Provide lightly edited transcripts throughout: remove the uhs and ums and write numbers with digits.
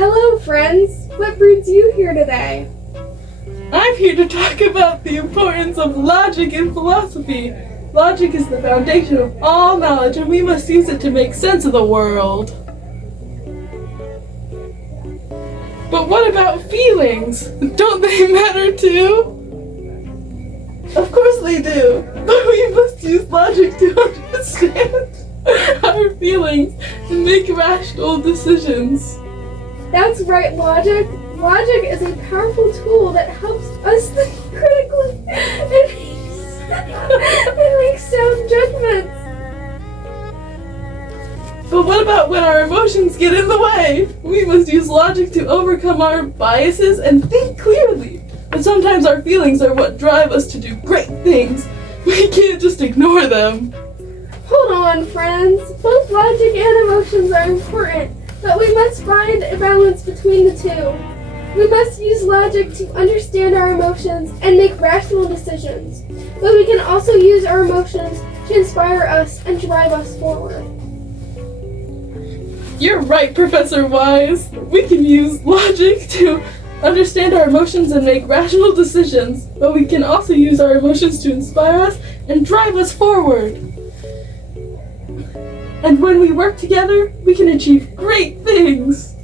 Hello, friends. What brings you here today? I'm here to talk about the importance of logic in philosophy. Logic is the foundation of all knowledge, and we must use it to make sense of the world. But what about feelings? Don't they matter too? Of course they do, but we must use logic to understand our feelings and make rational decisions. That's right, logic. Logic is a powerful tool that helps us think critically and make sound judgments. But what about when our emotions get in the way? We must use logic to overcome our biases and think clearly. But sometimes our feelings are what drive us to do great things. We can't just ignore them. Hold on, friends. Both logic and emotions are important, but we must find a balance between the two. We must use logic to understand our emotions and make rational decisions, but we can also use our emotions to inspire us and drive us forward. You're right, Professor Wise. We can use logic to understand our emotions and make rational decisions, but we can also use our emotions to inspire us and drive us forward. And when we work together, we can achieve great things.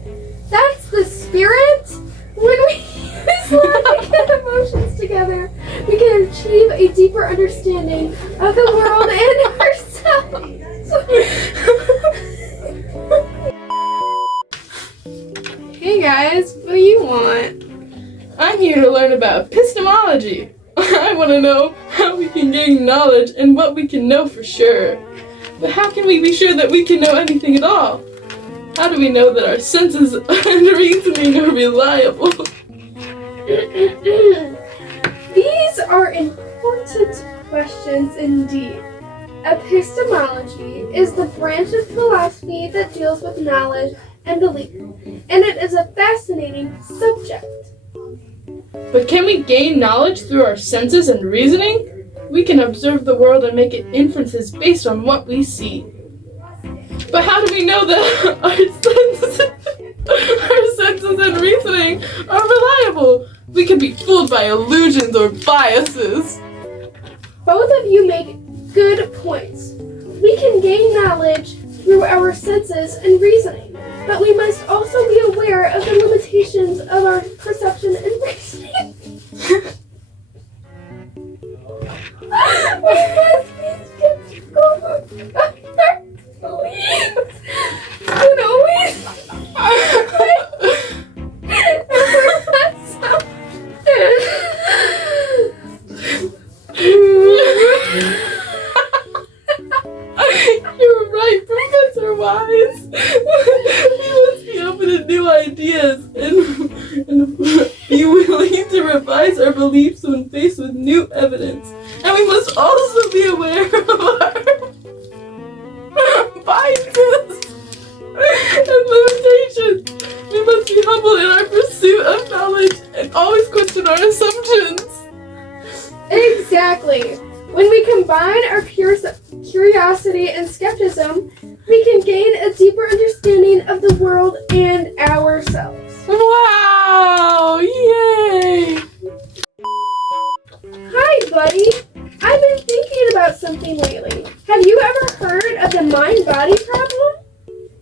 That's the spirit! When we use logic and emotions together, we can achieve a deeper understanding of the world and ourselves. Hey guys, what do you want? I'm here to learn about epistemology. I want to know how we can gain knowledge and what we can know for sure. But how can we be sure that we can know anything at all? How do we know that our senses and reasoning are reliable? These are important questions indeed. Epistemology is the branch of philosophy that deals with knowledge and belief, and it is a fascinating subject. But can we gain knowledge through our senses and reasoning? We can observe the world and make inferences based on what we see. But how do we know that our senses and reasoning are reliable? We can be fooled by illusions or biases. Both of you make good points. We can gain knowledge through our senses and reasoning, but we must also be aware of the limitations of our perception and reasoning. You're right, Professor Wise. We must be open to new ideas and be willing to revise our beliefs when faced with new evidence. And we must also be aware of our biases and limitations. We must be humble in our pursuit of knowledge and always question our assumptions. Exactly. When we combine our curiosity and skepticism, we can gain a deeper understanding of the world and ourselves. Wow! Yay! Hi, buddy. I've been thinking about something lately. Have you ever heard of the mind-body problem?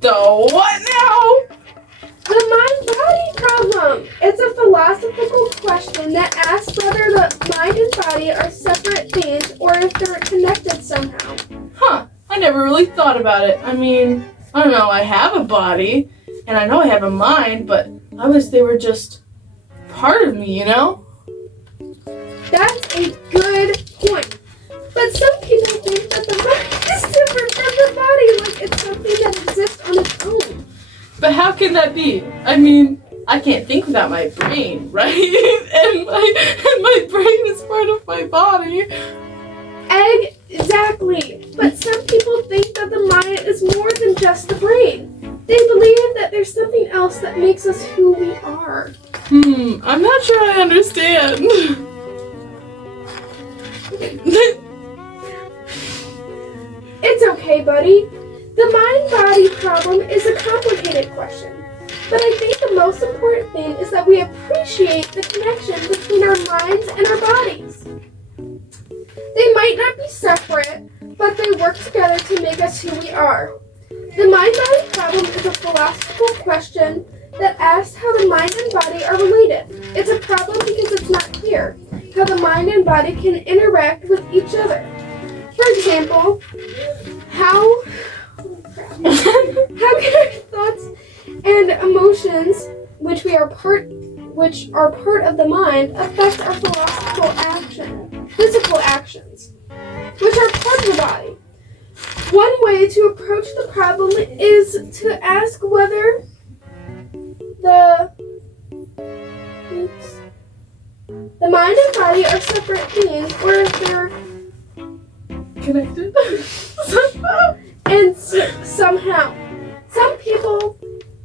The what now? The mind-body problem. It's a philosophical question that asks whether the mind and body are separate things or if they're connected somehow. Huh, I never really thought about it. I mean, I don't know, I have a body, and I know I have a mind, but I wish they were just part of me, you know? That's a good point. But some people think that the mind is different from the body, like it's something that exists on its own. But how can that be? I mean, I can't think without my brain, right? and my brain is part of my body. Exactly. But some people think that the mind is more than just the brain. They believe that there's something else that makes us who we are. I'm not sure I understand. It's okay, buddy. The mind-body problem is a complicated question. But I think the most important thing is that we appreciate the connection between our minds and our bodies. They might not be separate, but they work together to make us who we are. The mind-body problem is a philosophical question that asks how the mind and body are related. It's a problem because it's not clear how the mind and body can interact with each other. For example, how can our thoughts and emotions, which are part of the mind, affect our physical actions, which are part of the body? One way to approach the problem is to ask whether the mind and body are separate things or if they're connected. And somehow. Some people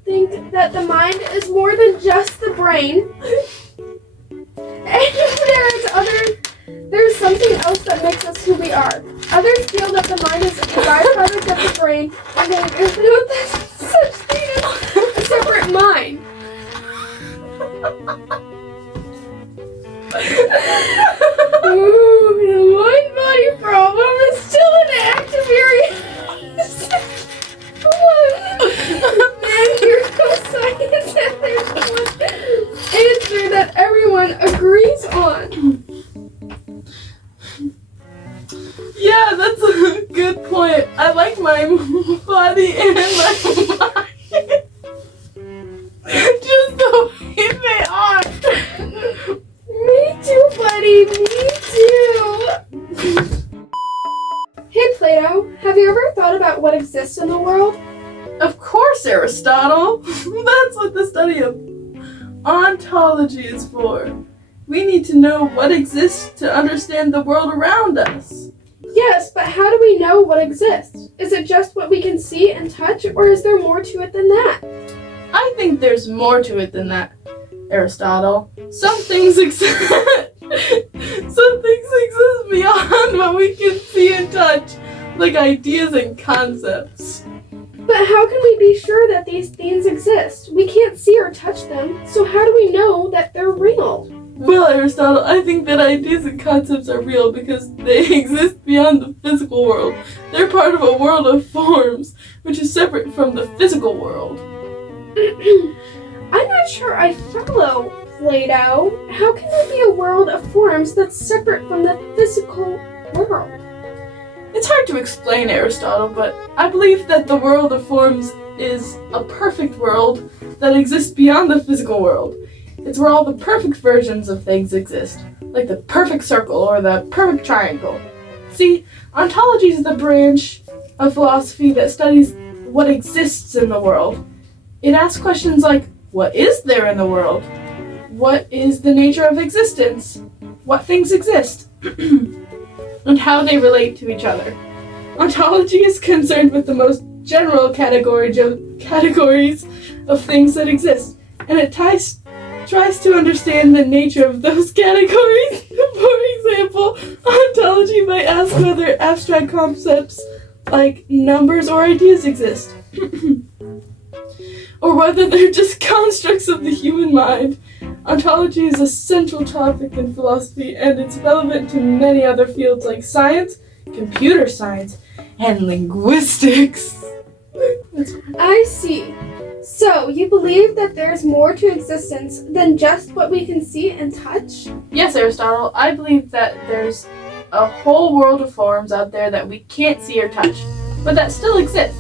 think that the mind is more than just the brain. And there's something else that makes us who we are. Others feel that the mind is a byproduct of the brain and there is no such thing as a separate mind. Ooh, the mind-body problem is still an active area. Man, here comes science and there's one answer that everyone agrees on. Yeah, that's a good point. I like my body and my mind. Just the way they are. Me too, buddy. Me too. Hey, Plato, have you ever thought about what exists in the world? Of course, Aristotle. That's what the study of ontology is for. We need to know what exists to understand the world around us. Yes, but how do we know what exists? Is it just what we can see and touch, or is there more to it than that? I think there's more to it than that, Aristotle. Some things exist beyond what we can see and touch, like ideas and concepts. But how can we be sure that these things exist? We can't see or touch them, so how do we know that they're real? Well, Aristotle, I think that ideas and concepts are real because they exist beyond the physical world. They're part of a world of forms, which is separate from the physical world. I'm not sure I follow, Plato. How can there be a world of forms that's separate from the physical world? It's hard to explain, Aristotle, but I believe that the world of forms is a perfect world that exists beyond the physical world. It's where all the perfect versions of things exist, like the perfect circle or the perfect triangle. See, ontology is the branch of philosophy that studies what exists in the world. It asks questions like, what is there in the world? What is the nature of existence? What things exist? And how they relate to each other. Ontology is concerned with the most general categories of things that exist, and it tries to understand the nature of those categories. For example, ontology might ask whether abstract concepts like numbers or ideas exist, or whether they're just constructs of the human mind. Ontology is a central topic in philosophy, and it's relevant to many other fields like science, computer science, and linguistics. I see. So, you believe that there's more to existence than just what we can see and touch? Yes, Aristotle, I believe that there's a whole world of forms out there that we can't see or touch, but that still exists.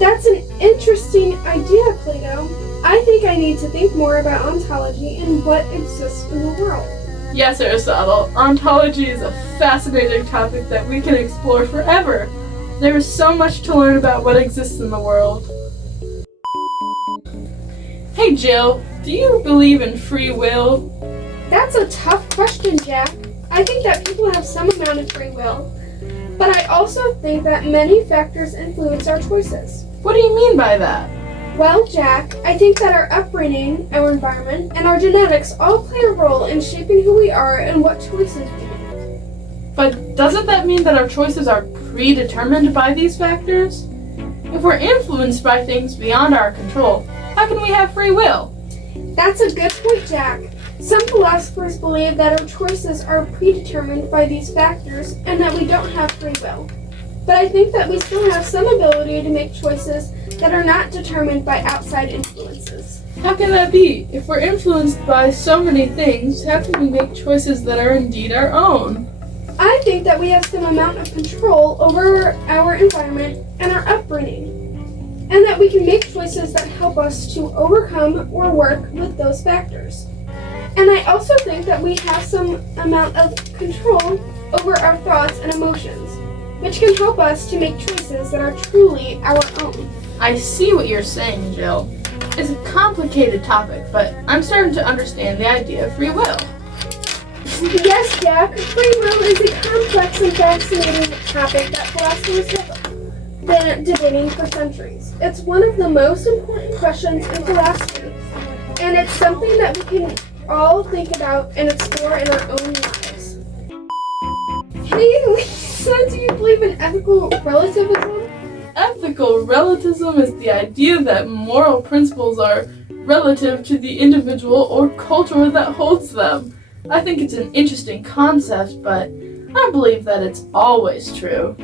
That's an interesting idea, Plato. I think I need to think more about ontology and what exists in the world. Yes, Aristotle, ontology is a fascinating topic that we can explore forever. There is so much to learn about what exists in the world. Hey Jill, do you believe in free will? That's a tough question, Jack. I think that people have some amount of free will, but I also think that many factors influence our choices. What do you mean by that? Well, Jack, I think that our upbringing, our environment, and our genetics all play a role in shaping who we are and what choices we make. But doesn't that mean that our choices are predetermined by these factors? If we're influenced by things beyond our control, how can we have free will? That's a good point, Jack. Some philosophers believe that our choices are predetermined by these factors and that we don't have free will. But I think that we still have some ability to make choices that are not determined by outside influences. How can that be? If we're influenced by so many things, how can we make choices that are indeed our own? I think that we have some amount of control over our environment and our upbringing, and that we can make choices that help us to overcome or work with those factors. And I also think that we have some amount of control over our thoughts and emotions, which can help us to make choices that are truly our own. I see what you're saying, Jill. It's a complicated topic, but I'm starting to understand the idea of free will. Yes, Jack, free will is a complex and fascinating topic that philosophers have been debating for centuries. It's one of the most important questions in philosophy, and it's something that we can all think about and explore in our own lives. Hey, Lisa, do you believe in ethical relativism? Ethical relativism is the idea that moral principles are relative to the individual or culture that holds them. I think it's an interesting concept, but I don't believe that it's always true.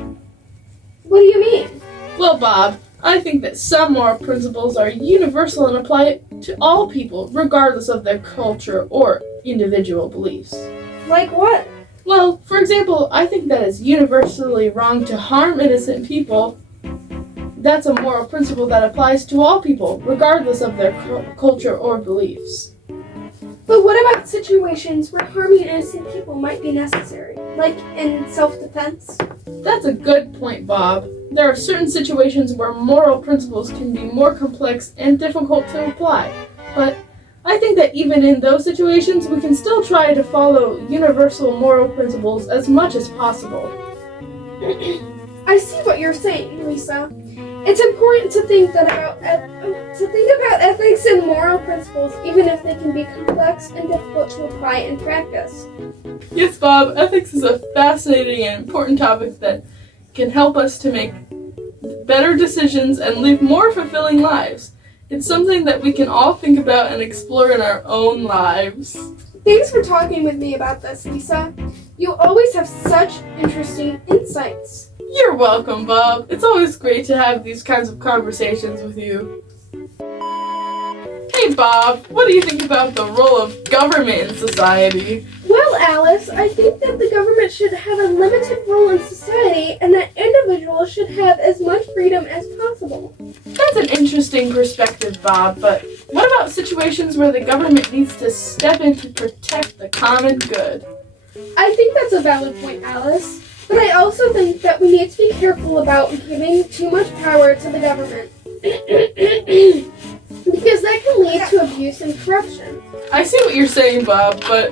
What do you mean? Well, Bob, I think that some moral principles are universal and apply to all people, regardless of their culture or individual beliefs. Like what? Well, for example, I think that it's universally wrong to harm innocent people. That's a moral principle that applies to all people, regardless of their culture or beliefs. But what about situations where harming innocent people might be necessary, like in self-defense? That's a good point, Bob. There are certain situations where moral principles can be more complex and difficult to apply, but I think that even in those situations, we can still try to follow universal moral principles as much as possible. I see what you're saying, Lisa. It's important to think about ethics and moral principles, even if they can be complex and difficult to apply in practice. Yes, Bob, ethics is a fascinating and important topic that can help us to make better decisions and live more fulfilling lives. It's something that we can all think about and explore in our own lives. Thanks for talking with me about this, Lisa. You always have such interesting insights. You're welcome, Bob. It's always great to have these kinds of conversations with you. Hey, Bob, what do you think about the role of government in society? Well, Alice, I think that the government should have a limited role in society and that individuals should have as much freedom as possible. That's an interesting perspective, Bob, but what about situations where the government needs to step in to protect the common good? I think that's a valid point, Alice. But I also think that we need to be careful about giving too much power to the government. Because that can lead to abuse and corruption. I see what you're saying, Bob, but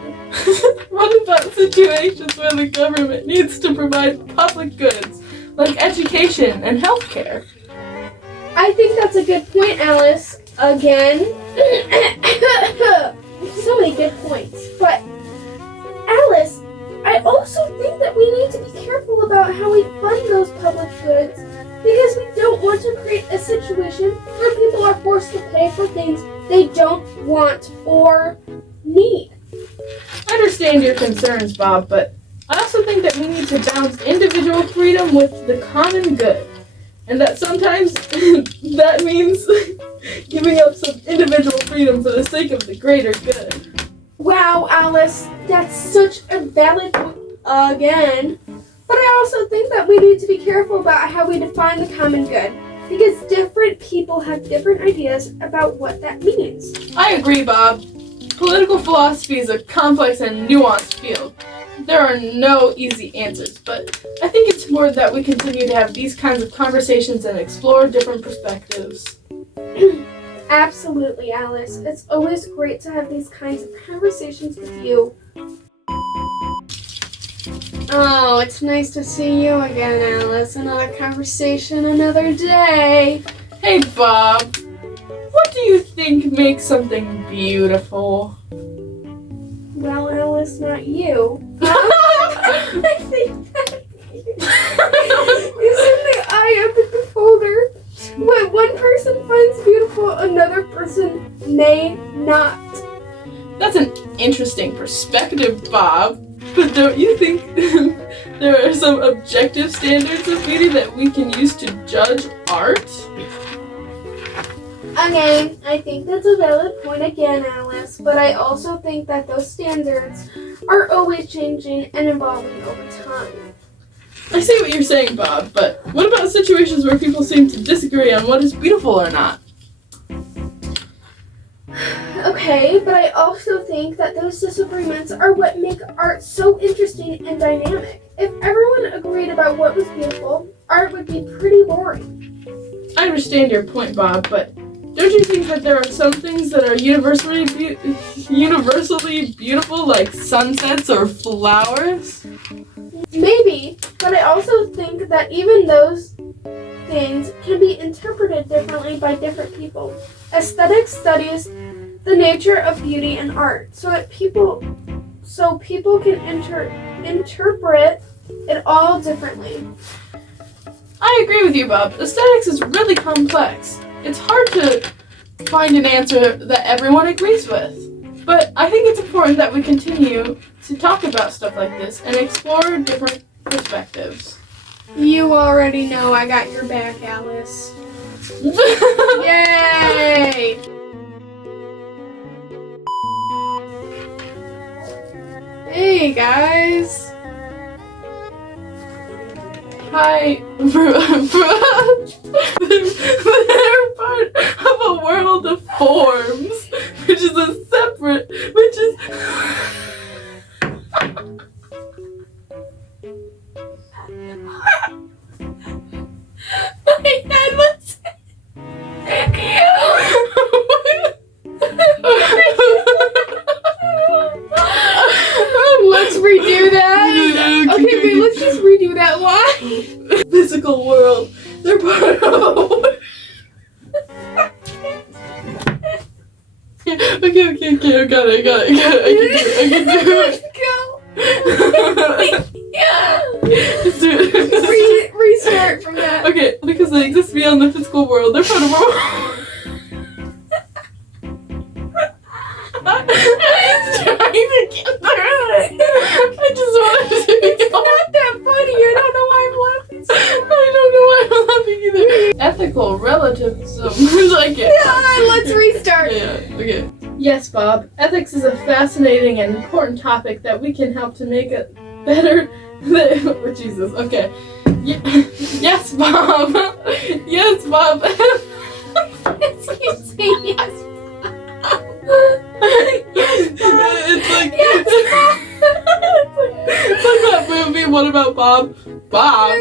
what about situations where the government needs to provide public goods, like education and healthcare? I think that's a good point, Alice. Again. So many good points. But, Alice, I also think that we need to be careful about how we fund those public goods because we don't want to create a situation where people are forced to pay for things they don't want or need. I understand your concerns, Bob, but I also think that we need to balance individual freedom with the common good. And that sometimes that means giving up some individual freedom for the sake of the greater good. Wow, Alice, that's such a valid point again. But I also think that we need to be careful about how we define the common good, because different people have different ideas about what that means. I agree, Bob. Political philosophy is a complex and nuanced field. There are no easy answers, but I think it's important that we continue to have these kinds of conversations and explore different perspectives. Absolutely, Alice. It's always great to have these kinds of conversations with you. Oh, it's nice to see you again, Alice. Another conversation, another day. Hey, Bob. What do you think makes something beautiful? Well, Alice, not you. I think that is in the eye of the beholder. What one person finds beautiful, another person not. That's an interesting perspective, Bob. But don't you think there are some objective standards of beauty that we can use to judge art? Again, I think that's a valid point again, Alice, but I also think that those standards are always changing and evolving over time. I see what you're saying, Bob, but what about situations where people seem to disagree on what is beautiful or not? Okay, but I also think that those disagreements are what make art so interesting and dynamic. If everyone agreed about what was beautiful, art would be pretty boring. I understand your point, Bob, but don't you think that there are some things that are universally beautiful, like sunsets or flowers? Maybe, but I also think that even those things can be interpreted differently by different people. Aesthetics studies the nature of beauty and art, so people can interpret it all differently. I agree with you, Bob. Aesthetics is really complex. It's hard to find an answer that everyone agrees with. But I think it's important that we continue to talk about stuff like this and explore different perspectives. You already know I got your back, Alice. Yay! Hey guys! Hi, they're part of a world of forms, which is a separate, which is... My head was... Let's redo that! Okay, wait, let's just redo that. Why? Physical world. They're part of a world. Okay, I got it. I can do it. Let's do it. Restart from that. Okay, because they exist beyond the physical world, they're part of a world. I was trying to get through it. I just wanted to It's not that funny. I don't know why I'm laughing. I don't know why I'm laughing either. Ethical relativism. I like it. Yeah, let's restart. Yeah, okay. Yes, Bob. Ethics is a fascinating and important topic that we can help to make it better. Oh, Jesus. Okay. Yes, Bob. Yes, Bob. Excuse me. Yes. It's like that movie. What about Bob? Bob.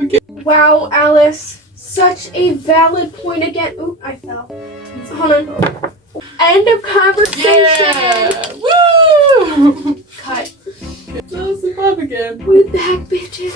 Okay. Wow, Alice. Such a valid point again. Oop, I fell. Hold on. End of conversation. Yeah. Woo! Cut. That was the Bob again. We're back, bitches.